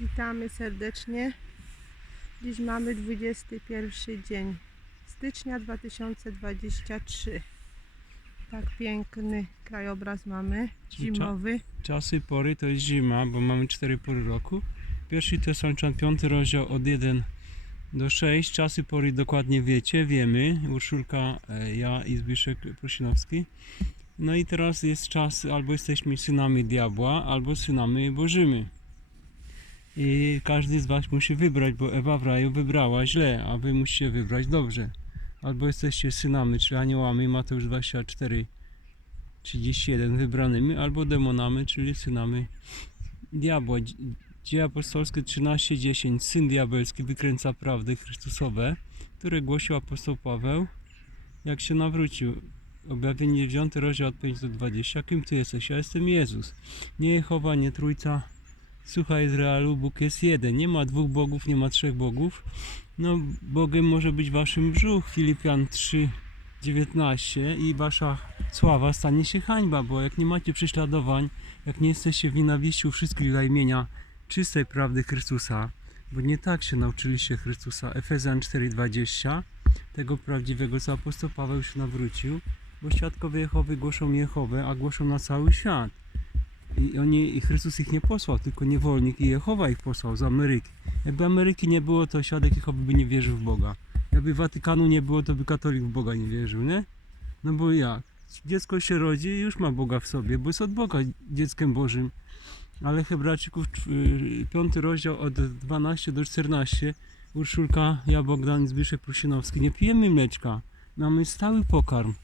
Witamy serdecznie. Dziś mamy 21 dzień stycznia 2023. Tak piękny krajobraz mamy, zimowy. Czasy, pory to jest zima, bo mamy cztery pory roku. Pierwszy Tesaloniczan, piąty rozdział od 1 do 6. Czasy, pory dokładnie wiecie, wiemy. Urszulka, e, ja i Zbyszek Prosinowski. No i teraz jest czas, albo jesteśmy synami diabła, albo synami bożymi. I każdy z Was musi wybrać, bo Ewa w raju wybrała źle, a Wy musicie wybrać dobrze. Albo jesteście synami, czyli aniołami, Mateusz 24, 31 wybranymi, albo demonami, czyli synami diabła. Dzie- Dzieje apostolskie 13:10 Syn diabelski wykręca prawdy Chrystusowe, które głosił apostoł Paweł, jak się nawrócił. Objawienie 9 rozdział od 5 do 20. Kim ty jesteś? Ja jestem Jezus. Nie Jehowa, nie Trójca. Słuchaj Izraelu, Bóg jest jeden. Nie ma dwóch bogów, nie ma trzech bogów. No, Bogiem może być waszym brzuch. Filipian 3, 19 i wasza sława stanie się hańba, bo jak nie macie prześladowań, jak nie jesteście w nienawiści u wszystkich dla imienia czystej prawdy Chrystusa, bo nie tak się nauczyliście Chrystusa. Efezjan 4:20, tego prawdziwego, co apostoł Paweł się nawrócił, bo świadkowie Jehowy głoszą Jehowę, a głoszą na cały świat. I oni, i Chrystus ich nie posłał, tylko niewolnik i Jehowa ich posłał z Ameryki. Jakby Ameryki nie było, to świadek Jehowy by nie wierzył w Boga. Jakby Watykanu nie było, to by katolik w Boga nie wierzył, nie? No bo jak? Dziecko się rodzi i już ma Boga w sobie, bo jest od Boga dzieckiem Bożym. Ale Hebrajczyków, czw- piąty rozdział od 12 do 14, Urszulka, ja, Bogdan Zbyszek Prusinowski, nie pijemy mleczka, mamy stały pokarm.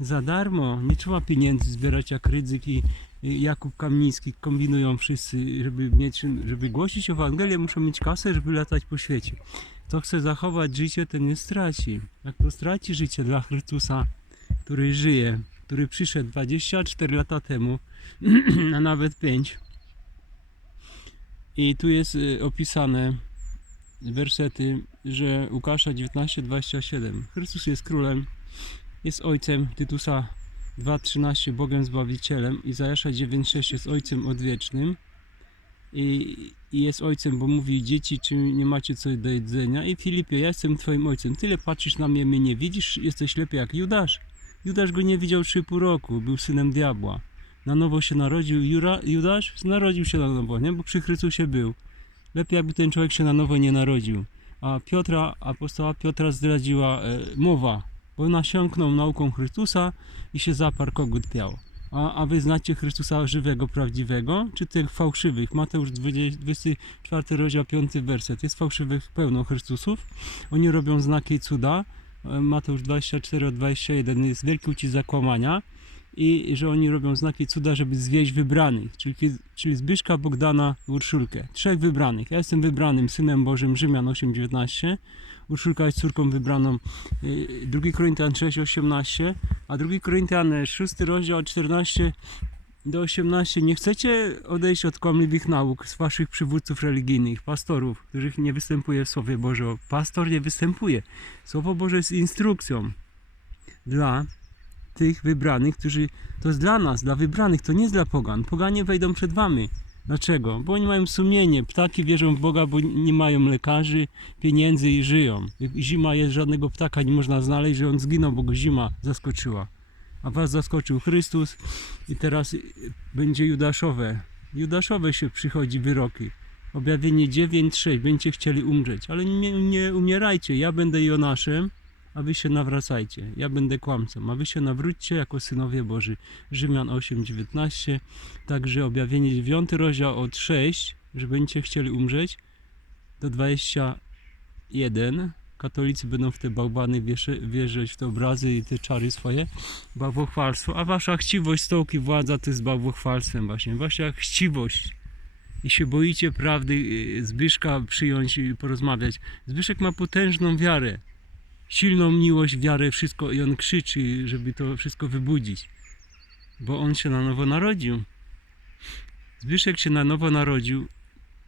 Za darmo, nie trzeba pieniędzy zbierać jak Rydzyk i i Jakub Kamiński kombinują wszyscy, żeby mieć, żeby głosić Ewangelię, muszą mieć kasę, żeby latać po świecie. Kto chce zachować życie, ten nie straci. Jak kto straci życie dla Chrystusa, który żyje, który przyszedł 24 lata temu, a nawet 5. I tu jest y, opisane wersety, że Łukasza 19:27. Chrystus jest królem, jest ojcem Tytusa 2.13 Bogiem Zbawicielem, Izajasza 9.6 jest Ojcem Odwiecznym i, i jest Ojcem, bo mówi dzieci, czy nie macie coś do jedzenia i Filipie, ja jestem Twoim Ojcem, tyle patrzysz na mnie, mnie nie widzisz, jesteś lepiej jak Judasz. Judasz go nie widział 3,5 roku, był synem diabła. Na nowo się narodził Jura, Judasz, narodził się na nowo, nie? bo przy Chrystusie był. Lepiej jakby ten człowiek się na nowo nie narodził. A Piotra, apostoła Piotra zdradziła e, mowa, bo nasiąknął nauką Chrystusa i się zaparł kogut. A, a wy znacie Chrystusa żywego, prawdziwego, czy tych fałszywych? Mateusz 20, 24 rozdział 5 werset. Jest fałszywych pełno Chrystusów. Oni robią znaki i cuda. E, Mateusz 24 od 21 jest wielki ucisk zakłamania i że oni robią znaki cuda, żeby zwieść wybranych, czyli, czyli Zbyszka, Bogdana, Urszulkę. Trzech wybranych. Ja jestem wybranym synem Bożym, Rzymian 8:19. Urszulka jest córką wybraną. y, 2 Koryntian 6:18, a 2 Koryntian 6 rozdział od 14 do 18. Nie chcecie odejść od kłamliwych nauk z waszych przywódców religijnych, pastorów, których nie występuje w Słowie Boże. Pastor nie występuje. Słowo Boże jest instrukcją dla tych wybranych, którzy to jest dla nas, dla wybranych, to nie jest dla pogan. Poganie wejdą przed wami. Dlaczego? Bo oni mają sumienie. Ptaki wierzą w Boga, bo nie mają lekarzy, pieniędzy i żyją. Zima jest, żadnego ptaka nie można znaleźć, że on zginął, bo go zima zaskoczyła. A was zaskoczył Chrystus i teraz będzie Judaszowe. Judaszowe się przychodzi wyroki. Objawienie 9:6. Będziecie chcieli umrzeć, ale nie, nie umierajcie. Ja będę Jonaszem, a wy się nawracajcie. Ja będę kłamcą, a wy się nawróćcie jako synowie Boży. Rzymian 8:19. Także objawienie 9 rozdział od 6, że będziecie chcieli umrzeć, do 21. Katolicy będą w te bałbany wierzy, wierzyć, w te obrazy i te czary swoje. Bałwochwalstwo. A wasza chciwość, stołki, władza to jest bałwochwalstwem właśnie. Wasza chciwość. I się boicie prawdy y, Zbyszka przyjąć i porozmawiać. Zbyszek ma potężną wiarę. Silną miłość, wiarę, wszystko i on krzyczy, żeby to wszystko wybudzić. Bo on się na nowo narodził. Zbyszek się na nowo narodził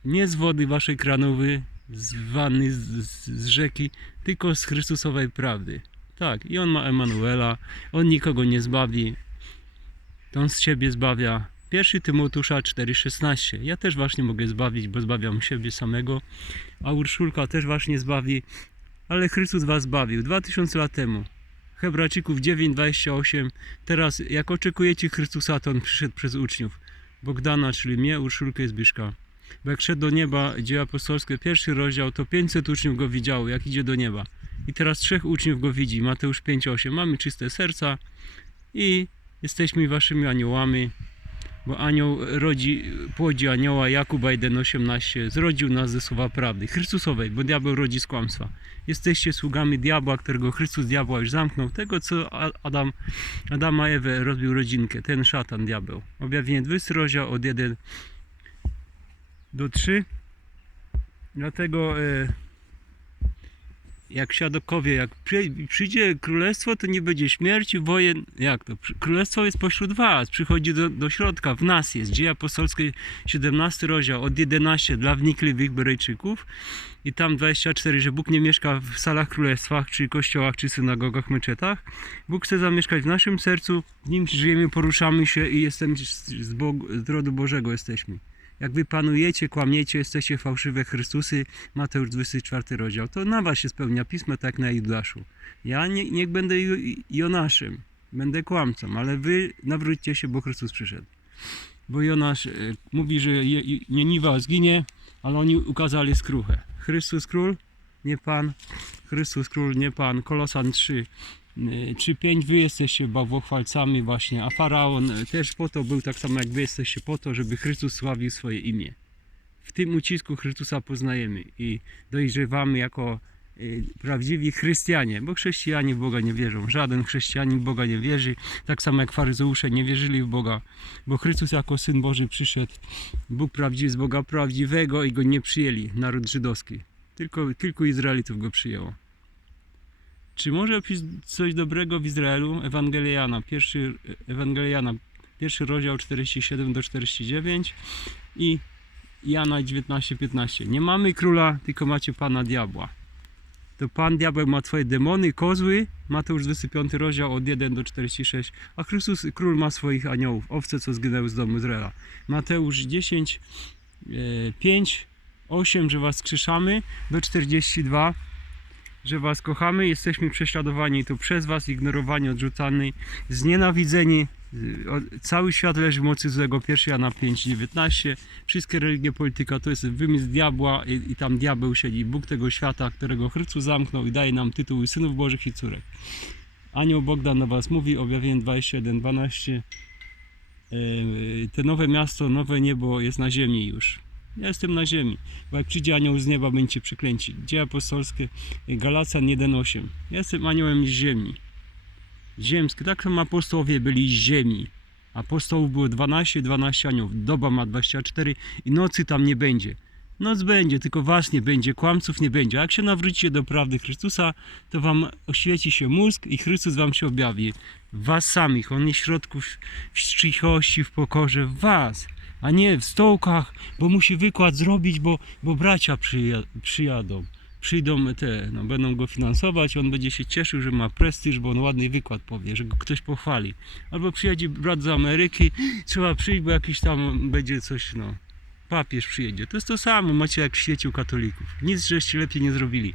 nie z wody waszej kranowej, z wanny, z, z, rzeki, tylko z Chrystusowej prawdy. Tak, i on ma Emanuela, on nikogo nie zbawi, to on z siebie zbawia, 1 Tymoteusza 4,16. Ja też właśnie mogę zbawić, bo zbawiam siebie samego, a Urszulka też właśnie zbawi, ale Chrystus was zbawił 2000 lat temu. Hebrajczyków 9,28. Teraz, jak oczekujecie Chrystusa, to on przyszedł przez uczniów. Bogdana, czyli mnie, Urszulkę i Zbyszka. Bo jak szedł do nieba, dzieje apostolskie, pierwszy rozdział, to 500 uczniów go widziało, jak idzie do nieba. I teraz trzech uczniów go widzi, Mateusz 5,8. Mamy czyste serca i jesteśmy waszymi aniołami, bo anioł rodzi, płodzi anioła, Jakuba 1,18. Zrodził nas ze słowa prawdy, Chrystusowej, bo diabeł rodzi z kłamstwa. Jesteście sługami diabła, którego Chrystus diabła już zamknął. Tego, co Adam, Adama Ewę rozbił rodzinkę, ten szatan diabeł. Objawienie 20 rozdział od 1 do 3. Dlatego e, jak świadkowie, jak przy, przyjdzie królestwo, to nie będzie śmierci, wojen. Jak to? Królestwo jest pośród was, przychodzi do, do środka, w nas jest. Dzieje apostolskie 17 rozdział od 11 dla wnikliwych Berejczyków i tam 24, że Bóg nie mieszka w salach królestwach, czy kościołach, czy synagogach, meczetach. Bóg chce zamieszkać w naszym sercu, w nim żyjemy, poruszamy się i jestem z, z, Bog, z rodu Bożego jesteśmy. Jak wy panujecie, kłamiecie, jesteście fałszywe Chrystusy, Mateusz 24 rozdział, to na was się spełnia pismo tak na Judaszu. Ja nie, niech będę Jo- Jonaszem, będę kłamcą, ale wy nawróćcie się, bo Chrystus przyszedł. Bo Jonasz e, mówi, że Nieniwa zginie, ale oni ukazali skruchę. Chrystus król, nie Pan. Chrystus król, nie Pan. Kolosan 3. y, 3-5 wy jesteście bałwochwalcami właśnie, a Faraon y, też po to był tak samo jak wy jesteście po to, żeby Chrystus sławił swoje imię. W tym ucisku Chrystusa poznajemy i dojrzewamy jako y, prawdziwi chrystianie, bo chrześcijanie w Boga nie wierzą. Żaden chrześcijanin w Boga nie wierzy, tak samo jak faryzeusze nie wierzyli w Boga, bo Chrystus jako Syn Boży przyszedł, Bóg prawdziwy z Boga prawdziwego i go nie przyjęli, naród żydowski. Tylko kilku Izraelitów go przyjęło. Czy może być coś dobrego w Izraelu? Ewangelia Jana, pierwszy, Ewangelia Jana, pierwszy rozdział 47 do 49 i Jana 19-15. Nie mamy króla, tylko macie pana diabła. To pan diabeł ma swoje demony, kozły, Mateusz 25 rozdział od 1 do 46, a Chrystus król ma swoich aniołów, owce co zginęły z domu Izraela. Mateusz 10, e, 5, 8, że was skrzeszamy, do 42, że was kochamy, jesteśmy prześladowani tu przez was, ignorowani, odrzucani, znienawidzeni. Cały świat leży w mocy złego. 1 Jana 5, 19. Wszystkie religie, polityka to jest wymysł diabła i, i tam diabeł siedzi. Bóg tego świata, którego Chrystus zamknął i daje nam tytuły synów bożych i córek. Anioł Bogdan do was mówi, objawienie 21, 12. Yy, Te nowe miasto, nowe niebo jest na ziemi już. Ja jestem na ziemi, bo jak przyjdzie anioł z nieba, będziecie przeklęci. Dzieje apostolskie, Galacjan 1,8. Ja jestem aniołem z ziemi. Ziemski, tak samo apostołowie byli z ziemi. Apostołów było 12, 12 aniołów. Doba ma 24 i nocy tam nie będzie. Noc będzie, tylko was nie będzie, kłamców nie będzie. A jak się nawrócicie do prawdy Chrystusa, to wam oświeci się mózg i Chrystus wam się objawi. Was samych, on jest w środku w, cichości, w pokorze, was. A nie w stołkach, bo musi wykład zrobić, bo, bo bracia przyja- przyjadą przyjdą te, no, będą go finansować, on będzie się cieszył, że ma prestiż, bo on ładny wykład powie, że go ktoś pochwali. Albo przyjedzie brat z Ameryki, trzeba przyjść, bo jakiś tam będzie coś, no, papież przyjedzie. To jest to samo, macie jak w świecie u katolików. Nic żeście lepiej nie zrobili.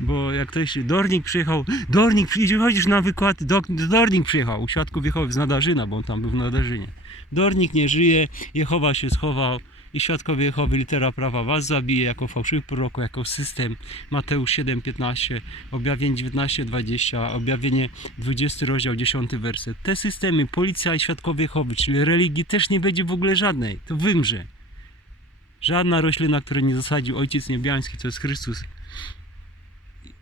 Bo jak ktoś, Dornik przyjechał, Dornik chodzisz na wykład, Dok, Dornik przyjechał, u Świadków Jehowy z Nadarzyna, bo on tam był w Nadarzynie. Dornik nie żyje, Jehowa się schował, i świadkowie Jehowy litera prawa was zabije jako fałszywych proroków, jako system. Mateusz 7:15, objawienie 19:20, objawienie 20 rozdział 10 werset. Te systemy, policja i świadkowie Jehowy, czyli religii też nie będzie w ogóle żadnej. To wymrze. Żadna roślina, której nie zasadził Ojciec Niebiański, to jest Chrystus.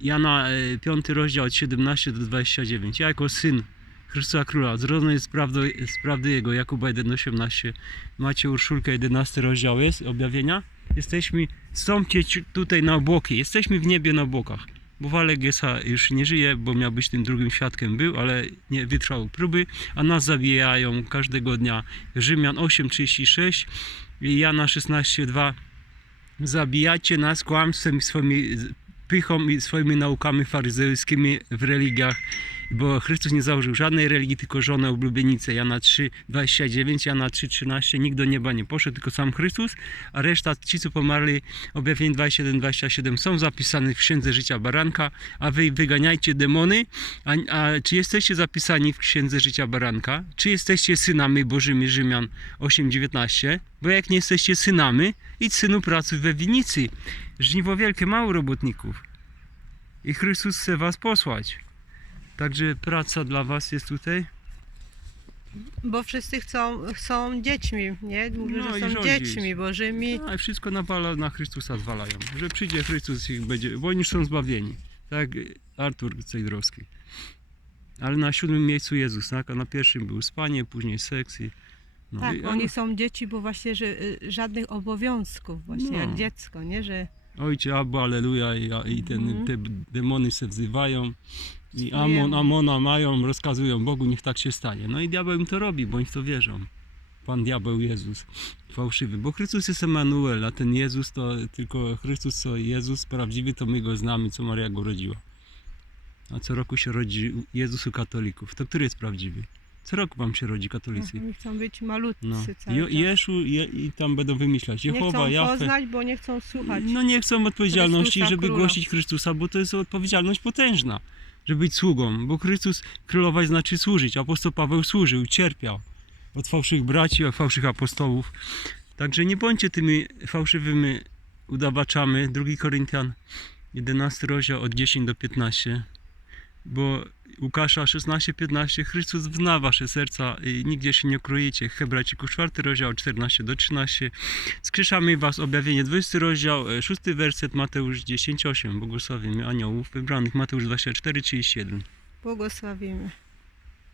Jana 5 rozdział od 17 do 29. Ja jako syn Chrystusa Króla, zrodzony prawdy, z prawdy Jego, Jakuba 1,18, macie Urszulkę 11 rozdział jest, objawienia. Jesteśmy, stąpcie ci- tutaj na obłoki, jesteśmy w niebie na obłokach. Bo Walek Gesa już nie żyje, bo miał być tym drugim świadkiem, był, ale nie wytrwał próby, a nas zabijają każdego dnia. Rzymian 8,36 i Jana 16,2 Zabijacie nas kłamstwem swoimi pychą i swoimi naukami faryzejskimi w religiach bo Chrystus nie założył żadnej religii, tylko żonę oblubienicę. Jana 3, 29, Jana 3, 13. Nikt do nieba nie poszedł, tylko sam Chrystus, a reszta, ci co pomarli, objawienie 27, 27 są zapisane w Księdze Życia Baranka, a wy wyganiajcie demony. A, a czy jesteście zapisani w Księdze Życia Baranka? Czy jesteście synami Bożymi Rzymian 8, 19? Bo jak nie jesteście synami, idź synu pracuj we winnicy. Żniwo wielkie, mało robotników. I Chrystus chce was posłać. Także praca dla was jest tutaj. Bo wszyscy chcą, są dziećmi, nie? Mówią, No i że są rządzić. dziećmi bożymi. A wszystko nawala na Chrystusa zwalają. Że przyjdzie Chrystus i ich będzie, bo oni już są zbawieni. Tak Artur Cejdrowski. Ale na siódmym miejscu Jezus, tak? A na pierwszym był spanie, później seks i... No, tak, i, oni są dzieci, bo właśnie, że y, żadnych obowiązków, właśnie No. jak dziecko, nie? Że Ojcze Abba, Aleluja i, i ten, Mhm. te demony se wzywają i. Amon, Amona mają, rozkazują Bogu, niech tak się stanie. No i diabeł im to robi, bo oni w to wierzą. Pan diabeł Jezus, fałszywy. Bo Chrystus jest Emanuel, a ten Jezus to tylko Chrystus, co Jezus prawdziwy, to my go znamy, co Maria go rodziła. A co roku się rodzi Jezus u katolików. To który jest prawdziwy? Co roku wam się rodzi katolicy. oni chcą być malutcy No. cały czas. Jeszu je, i tam będą wymyślać. Nie Jehowa, chcą Jafę. poznać, bo nie chcą słuchać. No nie chcą odpowiedzialności, Chrystusa żeby Króla. głosić Chrystusa, bo to jest odpowiedzialność potężna, żeby być sługą, bo Chrystus królować znaczy służyć. Apostoł Paweł służył, cierpiał od fałszywych braci, od fałszywych apostołów. Także nie bądźcie tymi fałszywymi udawaczami. 2 Koryntian 11 rozdział od 10 do 15. Bo Łukasza 16-15 Chrystus zna wasze serca i nigdzie się nie krojecie. Hebrajczyków 4 rozdział 14 do 13 Skrzeszamy was objawienie 20 rozdział, e, 6 werset Mateusz 10:8. Błogosławimy aniołów wybranych Mateusz 24:31. Błogosławimy.